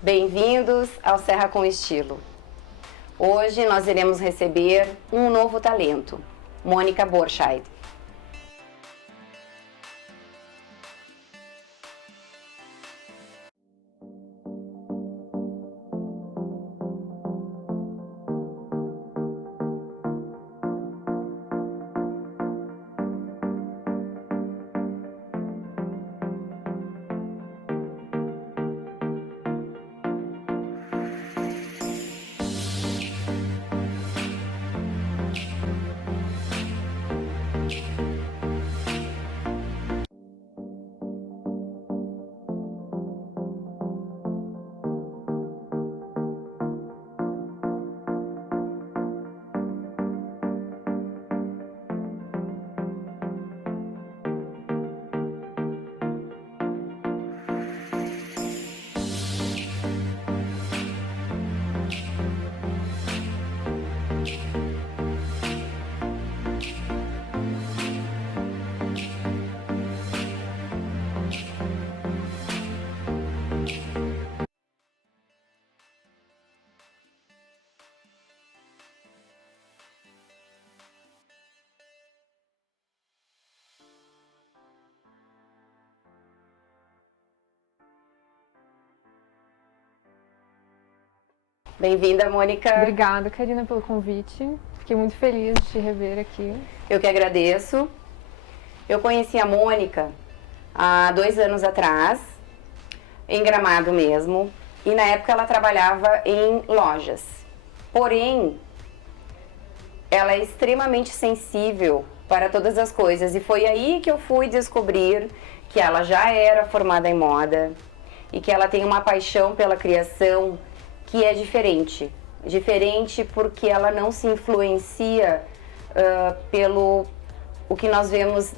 Bem-vindos ao Serra com Estilo. Hoje nós iremos receber um novo talento, Mônica Borscheid. Bem-vinda, Mônica. Obrigada, Karina, pelo convite. Fiquei muito feliz de te rever aqui. Eu que agradeço. Eu conheci a Mônica há 2 anos atrás, em Gramado mesmo, e na época ela trabalhava em lojas. Porém, ela é extremamente sensível para todas as coisas, e foi aí que eu fui descobrir que ela já era formada em moda e que ela tem uma paixão pela criação que é diferente. Diferente porque ela não se influencia pelo o que nós vemos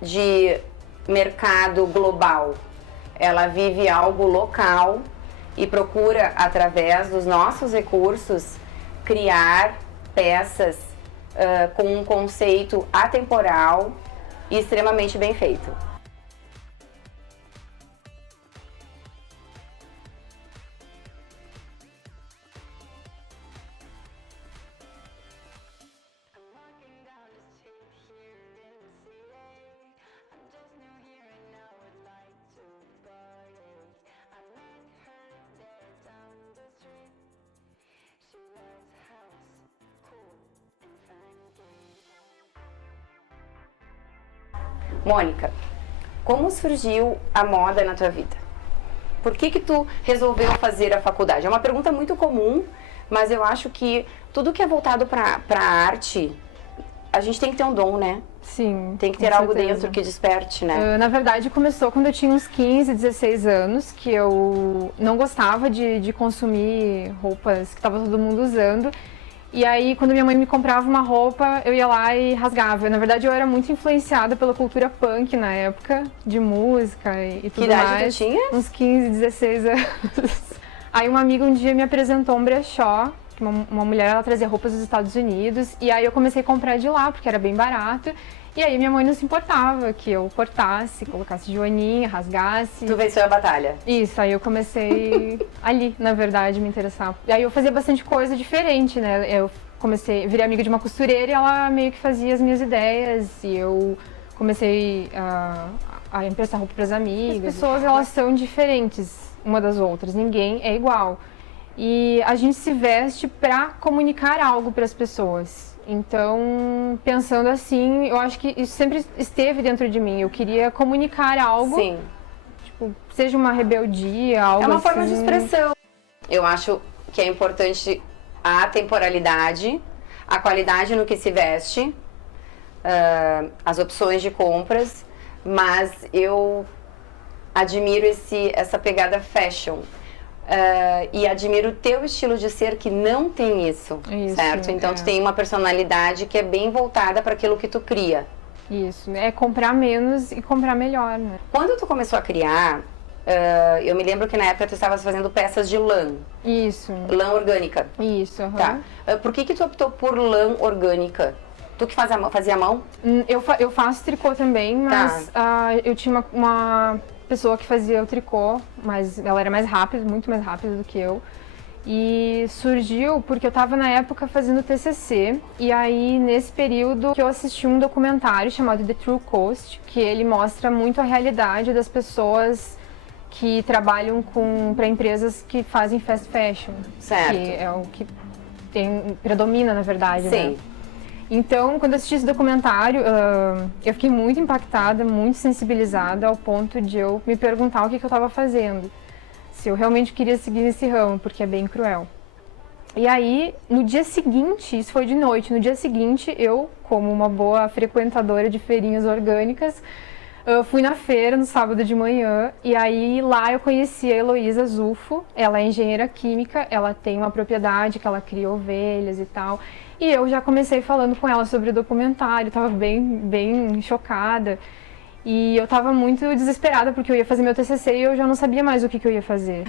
de mercado global. Ela vive algo local e procura, através dos nossos recursos, criar peças com um conceito atemporal e extremamente bem feito. Mônica, como surgiu a moda na tua vida? Por que tu resolveu fazer a faculdade? É uma pergunta muito comum, mas eu acho que tudo que é voltado para arte, a gente tem que ter um dom, né? Sim, tem que ter algo dentro que desperte, né? Na verdade, começou quando eu tinha uns 15, 16 anos, que eu não gostava de consumir roupas que estava todo mundo usando. E aí, quando minha mãe me comprava uma roupa, eu ia lá e rasgava. Na verdade, eu era muito influenciada pela cultura punk na época, de música e tudo mais. Que idade tu tinha? Uns 15, 16 anos. Aí uma amiga um dia me apresentou um brechó, que uma mulher, ela trazia roupas dos Estados Unidos. E aí eu comecei a comprar de lá, porque era bem barato. E aí minha mãe não se importava que eu cortasse, colocasse joaninha, rasgasse. Tu venceu a batalha? Isso, aí eu comecei ali, na verdade, me interessar. E aí eu fazia bastante coisa diferente, né? Eu virei amiga de uma costureira e ela meio que fazia as minhas ideias. E eu comecei a emprestar roupa para as amigas. As pessoas, elas são diferentes uma das outras, ninguém é igual. E a gente se veste para comunicar algo para as pessoas. Então, pensando assim, eu acho que isso sempre esteve dentro de mim. Eu queria comunicar algo, sim, tipo, seja uma rebeldia, algo assim. É uma forma de expressão. Eu acho que é importante a temporalidade, a qualidade no que se veste, as opções de compras, mas eu admiro essa pegada fashion. E admiro o teu estilo de ser que não tem isso, certo? Então tu tem uma personalidade que é bem voltada para aquilo que tu cria. Isso, é comprar menos e comprar melhor, né? Quando tu começou a criar, eu me lembro que na época tu estavas fazendo peças de lã. Isso. Lã orgânica. Isso, Tá. Por que tu optou por lã orgânica? Tu que fazia a mão? Eu faço tricô também, mas eu tinha pessoa que fazia o tricô, mas ela era mais rápida, muito mais rápida do que eu. E surgiu porque eu estava na época fazendo TCC, e aí nesse período que eu assisti um documentário chamado The True Cost, que ele mostra muito a realidade das pessoas que trabalham para empresas que fazem fast fashion. Certo. Que é o que predomina, na verdade, Sim. né? Então, quando eu assisti esse documentário, eu fiquei muito impactada, muito sensibilizada, ao ponto de eu me perguntar o que eu estava fazendo. Se eu realmente queria seguir nesse ramo, porque é bem cruel. E aí, no dia seguinte, isso foi de noite, no dia seguinte, eu, como uma boa frequentadora de feirinhas orgânicas, fui na feira no sábado de manhã, e aí lá eu conheci a Heloísa Zufo. Ela é engenheira química, ela tem uma propriedade que ela cria ovelhas e tal. E eu já comecei falando com ela sobre o documentário, estava bem chocada. E eu estava muito desesperada porque eu ia fazer meu TCC e eu já não sabia mais o que eu ia fazer.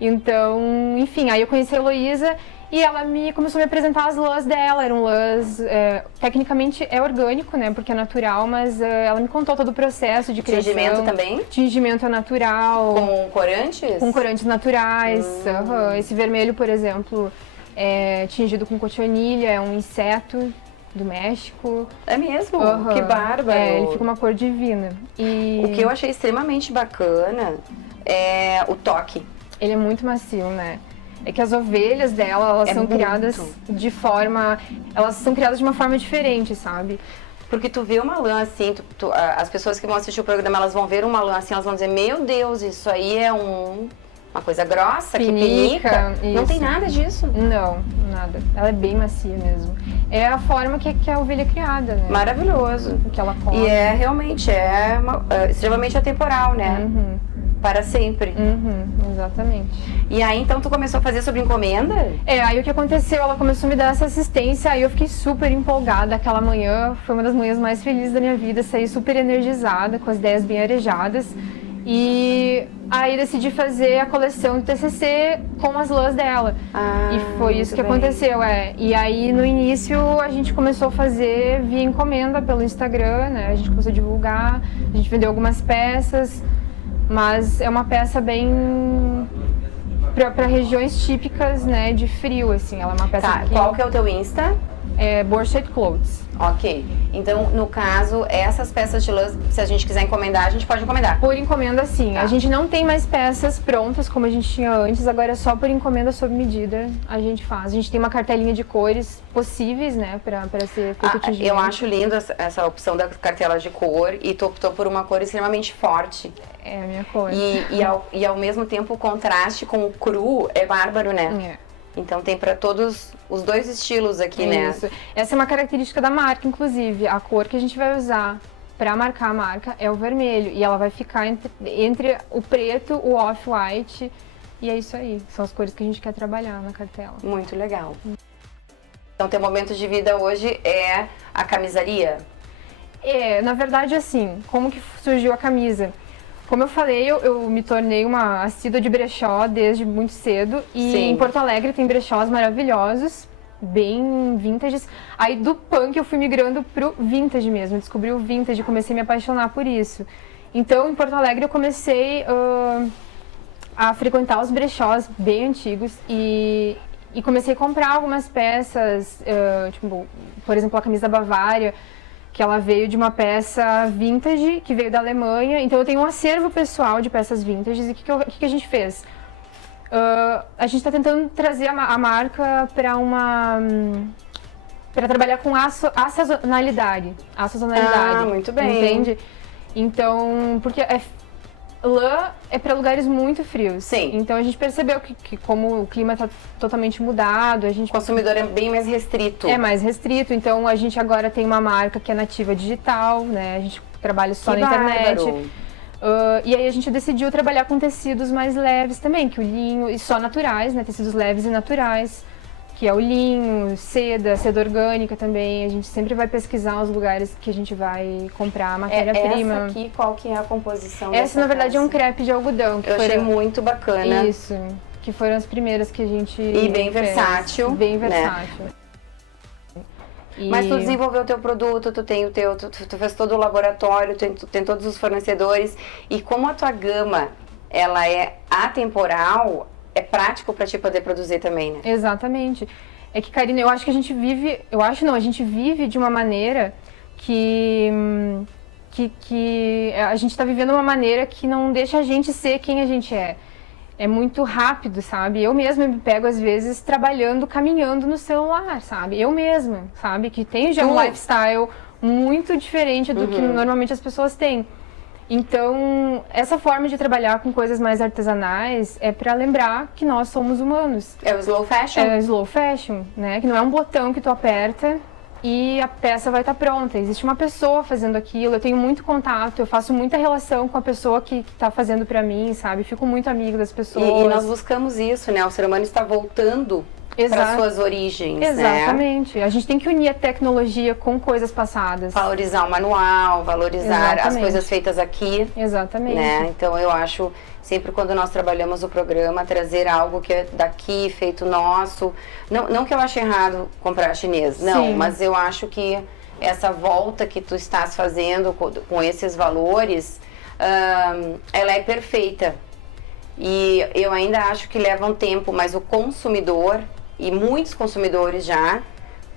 Então, enfim, aí eu conheci a Heloísa e ela começou a me apresentar as lãs dela. Eram lãs, tecnicamente é orgânico, né, porque é natural, mas ela me contou todo o processo de criação. Tingimento também? Tingimento é natural. Com corantes? Com corantes naturais. Esse vermelho, por exemplo, é tingido com cochonilha, é um inseto do México. É mesmo? Que bárbaro! Ele fica uma cor divina. E o que eu achei extremamente bacana é o toque. Ele é muito macio, né? É que as ovelhas dela, elas são criadas de forma... Elas são criadas de uma forma diferente, sabe? Porque tu vê uma lã assim, as pessoas que vão assistir o programa, elas vão ver uma lã assim, elas vão dizer, meu Deus, isso aí é uma coisa grossa, que pinica. Não tem nada disso? Não, nada. Ela é bem macia mesmo. É a forma que a ovelha é criada, né? Maravilhoso. O que ela come. E realmente extremamente atemporal, né? Para sempre. Exatamente. E aí, então, tu começou a fazer sobre encomenda? Aí o que aconteceu, ela começou a me dar essa assistência, aí eu fiquei super empolgada aquela manhã, foi uma das manhãs mais felizes da minha vida, saí super energizada, com as ideias bem arejadas. E aí decidi fazer a coleção do TCC com as lãs dela. E foi isso que aconteceu, E aí no início a gente começou a fazer via encomenda pelo Instagram, né? A gente começou a divulgar, a gente vendeu algumas peças, mas é uma peça bem para regiões típicas, né, de frio, assim. Ela é uma peça Qual que é o teu Insta? É Borscht Clothes. Ok. Então, no caso, essas peças de lã, se a gente quiser encomendar, a gente pode encomendar? Por encomenda, sim. A gente não tem mais peças prontas como a gente tinha antes, agora é só por encomenda sob medida a gente faz. A gente tem uma cartelinha de cores possíveis, né, pra ser feito o tingimento. Eu acho lindo essa opção da cartela de cor e tu optou por uma cor extremamente forte. É a minha cor. E ao mesmo tempo o contraste com o cru é bárbaro, né? Então tem para todos os dois estilos aqui, né? Isso. Essa é uma característica da marca, inclusive. A cor que a gente vai usar para marcar a marca é o vermelho. E ela vai ficar entre o preto, o off-white. E é isso aí. São as cores que a gente quer trabalhar na cartela. Muito legal. Então teu momento de vida hoje é a camisaria? Na verdade, assim, como que surgiu a camisa? Como eu falei, eu me tornei uma assídua de brechó desde muito cedo. E em Porto Alegre tem brechós maravilhosos, bem vintages. Aí do punk eu fui migrando pro vintage mesmo, descobri o vintage, comecei a me apaixonar por isso. Então em Porto Alegre eu comecei a frequentar os brechós bem antigos e comecei a comprar algumas peças, tipo, por exemplo, a camisa da Bavária, que ela veio de uma peça vintage, que veio da Alemanha. Então eu tenho um acervo pessoal de peças vintages. E o que a gente fez? A gente está tentando trazer a marca para trabalhar com a sazonalidade. Muito bem. Entende? Então, porque lã é para lugares muito frios. Sim. Então a gente percebeu que como o clima está totalmente mudado, o consumidor é bem mais restrito. É mais restrito, então a gente agora tem uma marca que é nativa digital, né? A gente trabalha só na internet. E aí a gente decidiu trabalhar com tecidos mais leves também, que o linho, e só naturais, né? Tecidos leves e naturais, que é o linho, seda orgânica também. A gente sempre vai pesquisar os lugares que a gente vai comprar a matéria-prima. Essa aqui, qual que é a composição Essa, na verdade, é um crepe de algodão. Eu achei muito bacana. Isso, que foram as primeiras que a gente E bem fez. versátil. Bem versátil. Né? Mas tu desenvolveu o teu produto, tu tem o teu, tu fez todo o laboratório, tu tem todos os fornecedores. E como a tua gama, ela é atemporal, é prático para ti poder produzir também, né? Exatamente. É que, Karina, eu acho que a gente vive... a gente vive de uma maneira que a gente está vivendo uma maneira que não deixa a gente ser quem a gente é. É muito rápido, sabe? Eu mesma me pego, às vezes, trabalhando, caminhando no celular, sabe? Eu mesma, sabe? Que tenho já um lifestyle muito diferente do que normalmente as pessoas têm. Então, essa forma de trabalhar com coisas mais artesanais é para lembrar que nós somos humanos. É o slow fashion? É o slow fashion, né? Que não é um botão que tu aperta e a peça vai estar pronta. Existe uma pessoa fazendo aquilo, eu tenho muito contato, eu faço muita relação com a pessoa que está fazendo para mim, sabe? Fico muito amigo das pessoas. E nós buscamos isso, né? O ser humano está voltando para suas origens, Exatamente. Né? A gente tem que unir a tecnologia com coisas passadas. Valorizar o manual, valorizar as coisas feitas aqui. Exatamente. Né? Então eu acho, sempre quando nós trabalhamos o programa, trazer algo que é daqui, feito nosso. Não que eu ache errado comprar chinês, não, sim, mas eu acho que essa volta que tu estás fazendo com esses valores, ela é perfeita. E eu ainda acho que leva um tempo, mas o consumidor, e muitos consumidores já,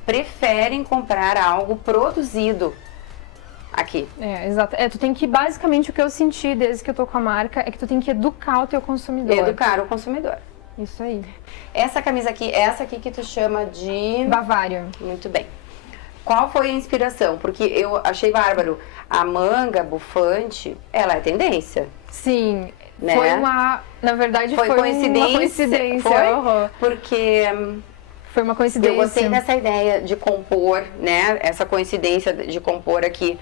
preferem comprar algo produzido aqui. Exato. Tu tem que, basicamente, o que eu senti desde que eu tô com a marca, é que tu tem que educar o teu consumidor. Educar o consumidor. Isso aí. Essa camisa aqui, essa aqui que tu chama de... Bavária. Muito bem. Qual foi a inspiração? Porque eu achei bárbaro. A manga bufante, ela é tendência. Sim. Né? Foi na verdade, foi coincidência. Uma coincidência. Foi? Porque... Foi uma coincidência. Eu gostei dessa ideia de compor, né? Essa coincidência de compor aqui.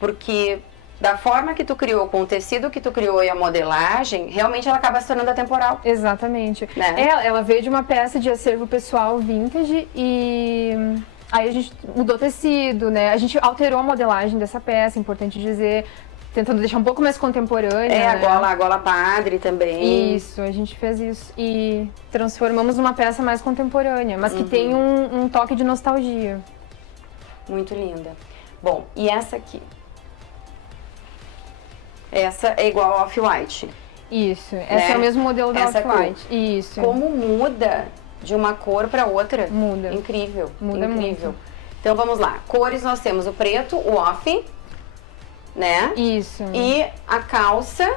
Porque da forma que tu criou, com o tecido que tu criou e a modelagem, realmente ela acaba se tornando atemporal. Exatamente. Né? Ela veio de uma peça de acervo pessoal vintage e... Aí a gente mudou o tecido, né? A gente alterou a modelagem dessa peça, importante dizer, tentando deixar um pouco mais contemporânea. Né? A gola padre também. Isso, a gente fez isso. E transformamos numa peça mais contemporânea, mas que tem um toque de nostalgia. Muito linda. Bom, e essa aqui? Essa é igual ao Off-White. Isso, essa é o mesmo modelo da Off-White. Isso. Como muda de uma cor para outra? Muda. Incrível. Muda incrível. muito. Então vamos lá. Cores nós temos o preto, o off, né? Isso. E a calça.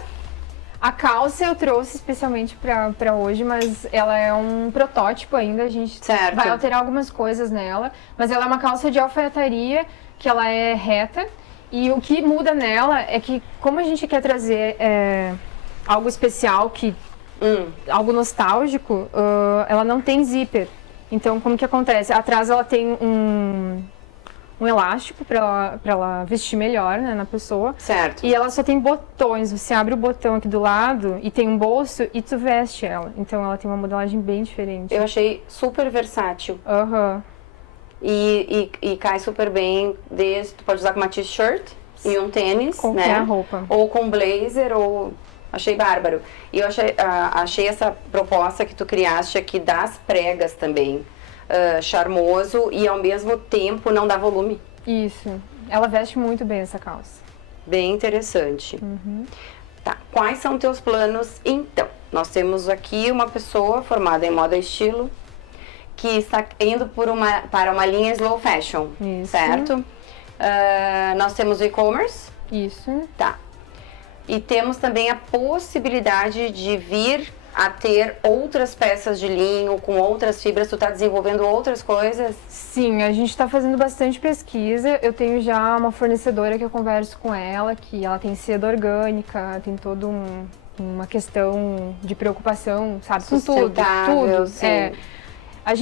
A calça eu trouxe especialmente para hoje, mas ela é um protótipo ainda. A gente vai alterar algumas coisas nela. Mas ela é uma calça de alfaiataria, que ela é reta. E o que muda nela é que, como a gente quer trazer algo especial, algo nostálgico, ela não tem zíper. Então, como que acontece? Atrás ela tem um elástico para ela vestir melhor, né, na pessoa. Certo. E ela só tem botões. Você abre o botão aqui do lado e tem um bolso e tu veste ela. Então, ela tem uma modelagem bem diferente. Eu achei super versátil. E cai super bem, tu pode usar com uma t-shirt e um tênis, qualquer roupa. Ou com blazer, ou... Achei bárbaro. E eu achei essa proposta que tu criaste aqui das pregas também, charmoso e ao mesmo tempo não dá volume. Isso. Ela veste muito bem essa calça. Bem interessante. Tá. Quais são teus planos, então? Nós temos aqui uma pessoa formada em moda e estilo, que está indo para uma linha slow fashion, certo? Nós temos o e-commerce. Isso. Tá. E temos também a possibilidade de vir a ter outras peças de linho, com outras fibras. Tu está desenvolvendo outras coisas? Sim, a gente está fazendo bastante pesquisa. Eu tenho já uma fornecedora que eu converso com ela, que ela tem seda orgânica, tem toda uma questão de preocupação, sabe? Com tudo. Sim. A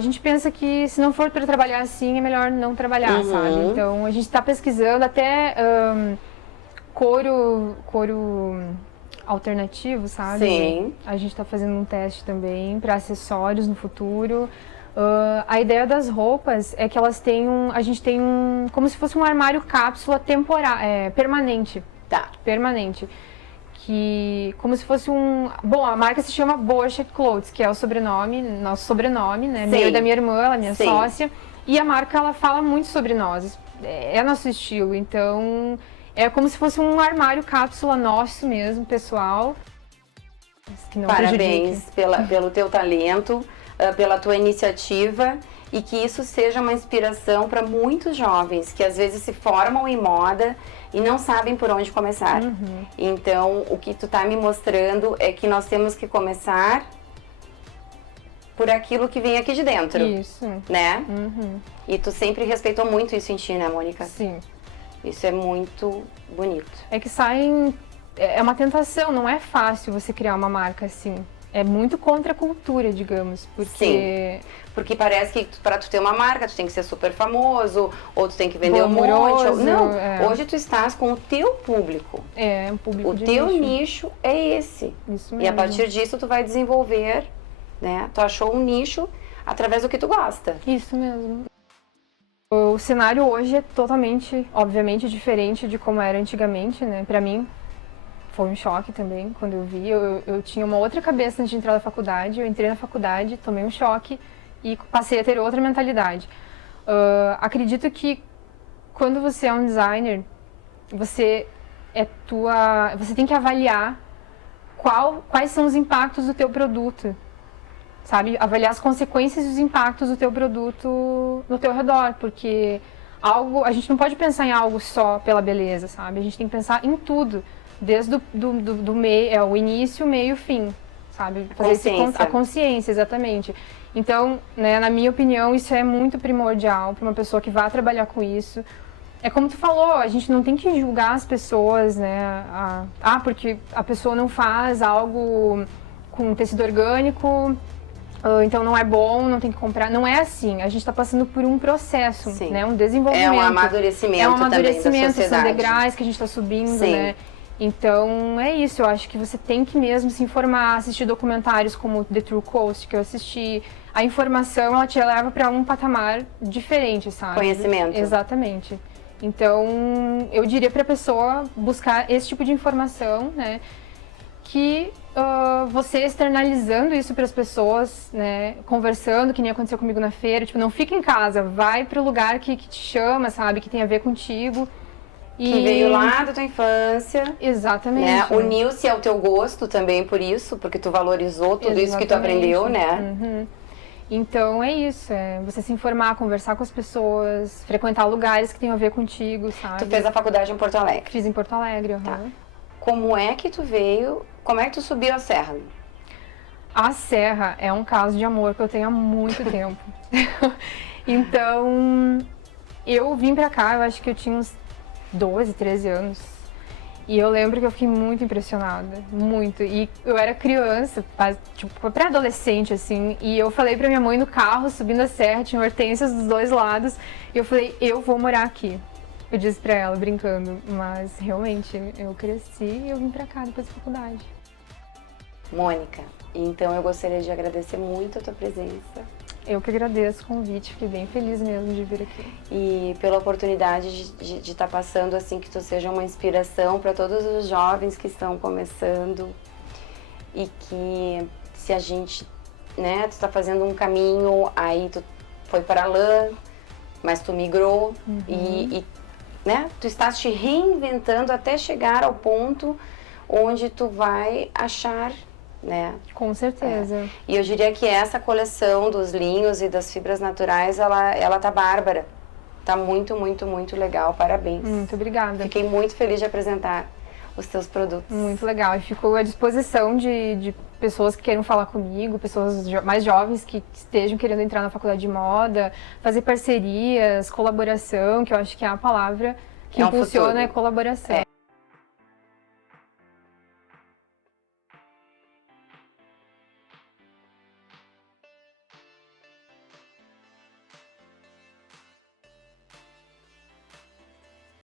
gente pensa que se não for para trabalhar assim, é melhor não trabalhar, sabe? Então, a gente está pesquisando até couro alternativo, sabe? Sim. A gente está fazendo um teste também para acessórios no futuro. A ideia das roupas é que elas têm a gente tem como se fosse um armário cápsula permanente. Tá. Permanente. Que, como se fosse Bom, a marca se chama Borchardt Clothes, que é o nosso sobrenome, né? Meio da minha irmã, ela é minha sócia. E a marca, ela fala muito sobre nós, é nosso estilo, então é como se fosse um armário cápsula nosso mesmo, pessoal. Que não Parabéns pelo teu talento, pela tua iniciativa, e que isso seja uma inspiração para muitos jovens que às vezes se formam em moda e não sabem por onde começar. Então, o que tu tá me mostrando é que nós temos que começar por aquilo que vem aqui de dentro. Isso. Né? E tu sempre respeitou muito isso em ti, né, Mônica? Sim. Isso é muito bonito. É que saem... É uma tentação, não é fácil você criar uma marca assim. É muito contra a cultura, digamos, porque... Sim, porque parece que para tu ter uma marca, tu tem que ser super famoso, ou tu tem que vender glamouroso, um monte. Não, hoje tu estás com o teu público. Um público o de teu nicho. nicho é esse. Isso mesmo. E a partir disso tu vai desenvolver, né? Tu achou um nicho através do que tu gosta. Isso mesmo. O cenário hoje é totalmente, obviamente, diferente de como era antigamente, né? Pra mim, foi um choque também quando eu vi. Eu tinha uma outra cabeça antes de entrar na faculdade. Eu entrei na faculdade, tomei um choque e passei a ter outra mentalidade. Acredito que quando você é um designer, você tem que avaliar quais são os impactos do teu produto, sabe? Avaliar as consequências e os impactos do teu produto no teu redor, porque a gente não pode pensar em algo só pela beleza, sabe? A gente tem que pensar em tudo. Desde do meio, o início, meio e o fim, sabe? Consciência. A consciência, exatamente. Então, né, na minha opinião, isso é muito primordial para uma pessoa que vai trabalhar com isso. É como tu falou, a gente não tem que julgar as pessoas, né? Porque a pessoa não faz algo com tecido orgânico, então não é bom, não tem que comprar. Não é assim. A gente está passando por um processo, né? Um desenvolvimento. É um amadurecimento também da sociedade. São degraus que a gente está subindo, né? Então, é isso. Eu acho que você tem que mesmo se informar, assistir documentários como The True Cost, que eu assisti. A informação, ela te leva para um patamar diferente, sabe? Conhecimento. Exatamente. Então, eu diria para a pessoa buscar esse tipo de informação, né? Que você externalizando isso para as pessoas, né? Conversando, que nem aconteceu comigo na feira. Tipo, não fica em casa, vai para o lugar que te chama, sabe? Que tem a ver contigo. Que veio lá da tua infância. Exatamente. Né? Uniu-se ao teu gosto também por isso, porque tu valorizou tudo isso que tu aprendeu, né? Então é isso, você se informar, conversar com as pessoas, frequentar lugares que tenham a ver contigo, sabe? Tu fez a faculdade em Porto Alegre? Fiz em Porto Alegre, Tá. Como é que tu veio, como é que tu subiu a serra? A serra é um caso de amor que eu tenho há muito tempo. Então, eu vim pra cá, eu acho que eu tinha uns 12, 13 anos. E eu lembro que eu fiquei muito impressionada, muito. E eu era criança, tipo, pré-adolescente, assim. E eu falei pra minha mãe no carro, subindo a serra, tinha hortênsias dos dois lados. E eu falei, eu vou morar aqui. Eu disse pra ela, brincando. Mas, realmente, eu cresci e eu vim pra cá depois da faculdade. Mônica, então eu gostaria de agradecer muito a tua presença. Eu que agradeço o convite, fiquei bem feliz mesmo de vir aqui. E pela oportunidade de estar passando, assim, que tu seja uma inspiração para todos os jovens que estão começando. E que se a gente, né, tu tá fazendo um caminho, aí tu foi para a lã, mas tu migrou e né, tu estás te reinventando até chegar ao ponto onde tu vai achar, né? Com certeza. E eu diria que essa coleção dos linhos e das fibras naturais, ela tá bárbara. Tá muito, muito, muito legal. Parabéns. Muito obrigada. Fiquei muito feliz de apresentar os teus produtos. Muito legal. E fico à disposição de pessoas que queiram falar comigo, pessoas mais jovens que estejam querendo entrar na faculdade de moda, fazer parcerias, colaboração, que eu acho que é a palavra que impulsiona é colaboração.